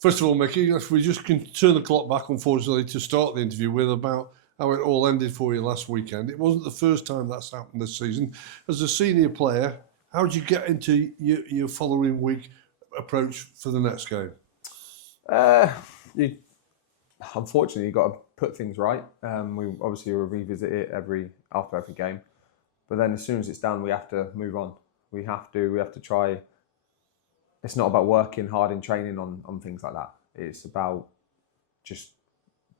First of all, Mickey, if we just can turn the clock back, unfortunately, to start the interview with about how it all ended for you last weekend. It wasn't the first time that's happened this season. As a senior player, how did you get into your following week approach for the next game? Unfortunately, you've got to put things right. We obviously will revisit it after every game, but then as soon as it's done, we have to move on. We have to try. It's not about working hard in training on things like that. It's about just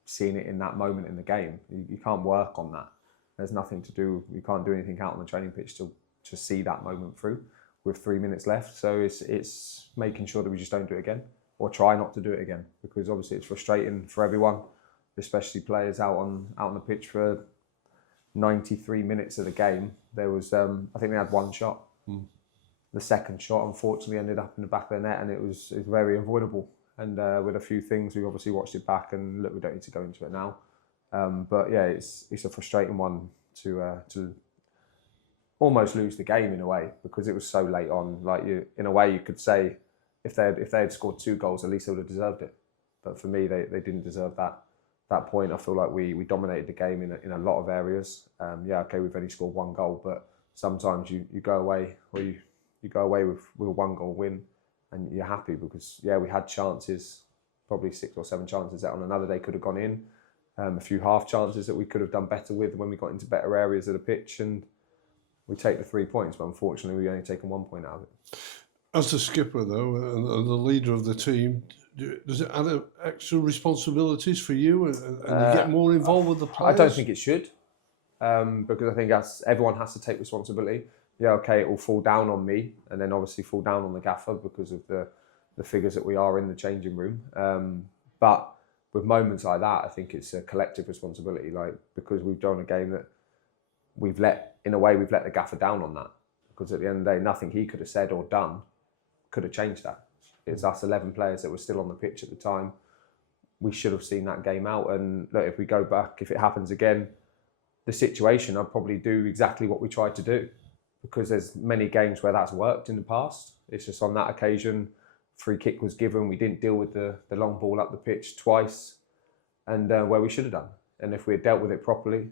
seeing it in that moment in the game. You can't work on that. There's nothing to do. You can't do anything out on the training pitch to see that moment through with 3 minutes left. So it's making sure that we just don't do it again, or try not to do it again, because obviously it's frustrating for everyone, especially players out on the pitch for 93 minutes of the game. There was I think they had one shot. The second shot, unfortunately, ended up in the back of the net, and it was very avoidable. And with a few things, we obviously watched it back, and look, we don't need to go into it now. But yeah, it's a frustrating one to almost lose the game in a way, because it was so late on. Like, in a way, you could say if they had scored 2 goals, at least they would have deserved it. But for me, they didn't deserve that point. I feel like we dominated the game in a lot of areas. Yeah, okay, we've only scored 1 goal, but sometimes you go away, or you go away with a 1 goal win, and you're happy because, yeah, we had chances, probably 6 or 7 chances that on another day could have gone in. A few half chances that we could have done better with when we got into better areas of the pitch, and we take the 3 points, but unfortunately we only taken 1 point out of it. As the skipper, though, and the leader of the team, does it add extra responsibilities for you, and you get more involved with the players? I don't think it should, because I think everyone has to take responsibility. Yeah, okay, it will fall down on me, and then obviously fall down on the gaffer because of the figures that we are in the changing room. But with moments like that, I think it's a collective responsibility. Like, because we've done a game that we've let the gaffer down on that. Because at the end of the day, nothing he could have said or done could have changed that. It's us 11 players that were still on the pitch at the time. We should have seen that game out. And look, if we go back, if it happens again, the situation, I'd probably do exactly what we tried to do. Because there's many games where that's worked in the past. It's just on that occasion, free kick was given. We didn't deal with the long ball up the pitch twice, and where we should have done. And if we had dealt with it properly,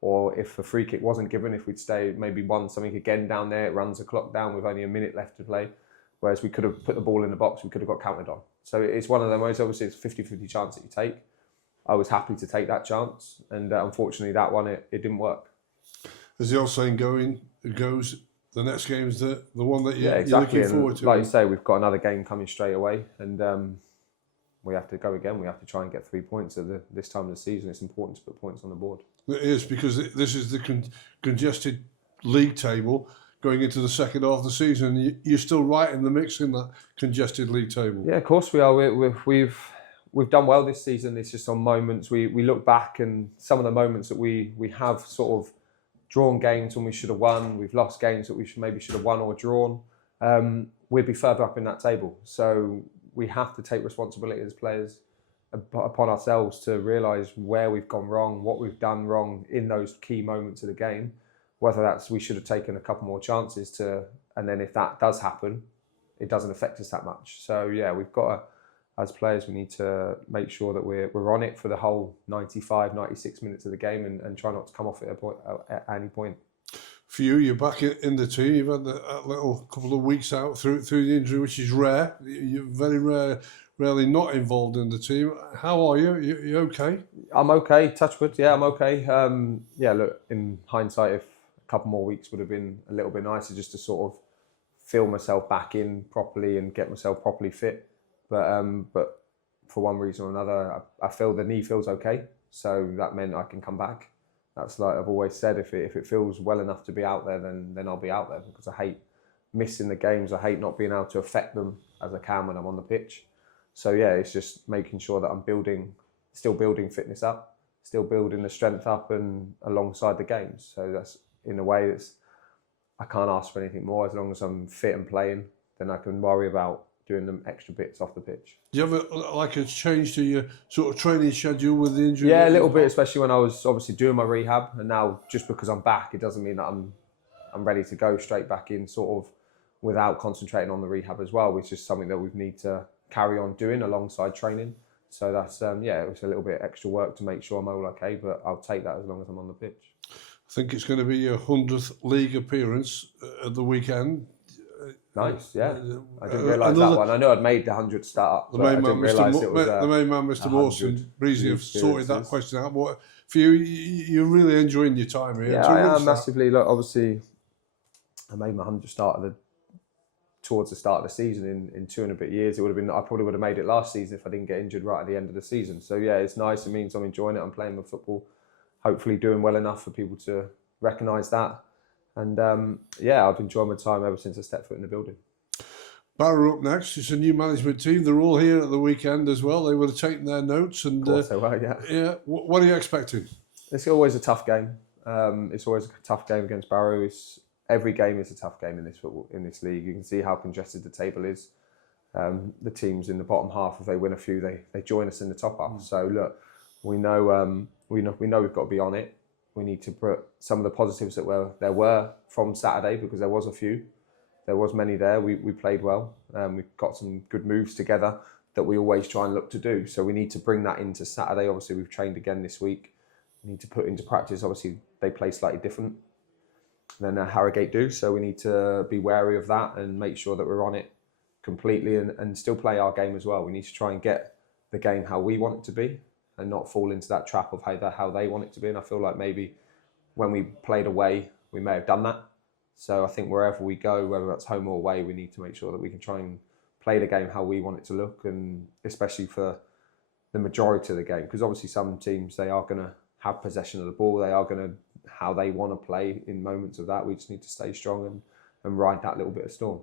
or if a free kick wasn't given, if we'd maybe won something again down there, it runs the clock down with only a minute left to play. Whereas we could have put the ball in the box, we could have got counted on. So it's one of them ways. Obviously, it's a 50-50 chance that you take. I was happy to take that chance, and unfortunately, that one it didn't work. As the old saying goes, the next game is the one that you're exactly. looking forward to. Like you say, we've got another game coming straight away, and we have to go again. We have to try and get 3 points at this time of the season. It's important to put points on the board. It is, because this is the congested league table going into the second half of the season. You're still right in the mix in that congested league table. Yeah, of course we are. We've done well this season. It's just on moments we look back, and some of the moments that we have sort of drawn games when we should have won. We've lost games that we maybe should have won or drawn. We'd be further up in that table. So we have to take responsibility as players upon ourselves to realise where we've gone wrong, what we've done wrong in those key moments of the game. Whether that's we should have taken a couple more chances and then if that does happen, it doesn't affect us that much. So yeah, we've got to, as players, we need to make sure that we're on it for the whole 95, 96 minutes of the game, and try not to come off it at any point. For you, you're back in the team. You've had that little couple of weeks out through the injury, which is rare. You're very rarely not involved in the team. How are you? You okay? I'm okay. Touch wood. Yeah, I'm okay. Yeah, look, in hindsight, if a couple more weeks would have been a little bit nicer, just to sort of feel myself back in properly and get myself properly fit. But for one reason or another, I feel the knee feels okay. So that meant I can come back. That's like I've always said, if it feels well enough to be out there, then I'll be out there, because I hate missing the games. I hate not being able to affect them as I can when I'm on the pitch. So yeah, it's just making sure that I'm still building fitness up, still building the strength up, and alongside the games. So that's, in a way, I can't ask for anything more. As long as I'm fit and playing, then I can worry about doing them extra bits off the pitch. Do you have a change to your sort of training schedule with the injury? Yeah, a little bit, especially when I was obviously doing my rehab, and now just because I'm back, it doesn't mean that I'm ready to go straight back in, sort of without concentrating on the rehab as well, which is something that we need to carry on doing alongside training. So that's it was a little bit extra work to make sure I'm all okay, but I'll take that as long as I'm on the pitch. I think it's going to be your 100th league appearance at the weekend. Nice, yeah. I didn't realise that one. I know I'd made the 100 start, but I didn't realise it was the main man, Mr. Mawson, Breezy, have sorted that question out. But for you, you're really enjoying your time here. Yeah, I am massively. Look, obviously, I made my 100 start towards the start of the season in 2 and a bit years. It would have been. I probably would have made it last season if I didn't get injured right at the end of the season. So yeah, it's nice. It means I'm enjoying it. I'm playing my football. Hopefully, doing well enough for people to recognise that. And I've enjoyed my time ever since I stepped foot in the building. Barrow up next. It's a new management team. They're all here at the weekend as well. They would have taken their notes. And of course they were, yeah. Yeah. What are you expecting? It's always a tough game. It's always a tough game against Barrow. Every game is a tough game in this league. You can see how congested the table is. The teams in the bottom half, if they win a few, they join us in the top half. So look, we know we've got to be on it. We need to put some of the positives that there were from Saturday, because there was a few. There was many there. We played well. We got some good moves together that we always try and look to do. So we need to bring that into Saturday. Obviously, we've trained again this week. We need to put into practice. Obviously, they play slightly different than Harrogate do. So we need to be wary of that and make sure that we're on it completely and still play our game as well. We need to try and get the game how we want it to be and not fall into that trap of how they want it to be. And I feel like maybe when we played away, we may have done that. So I think wherever we go, whether that's home or away, we need to make sure that we can try and play the game how we want it to look, and especially for the majority of the game. Because obviously some teams, they are going to have possession of the ball. They are going to how they want to play in moments of that. We just need to stay strong and ride that little bit of storm.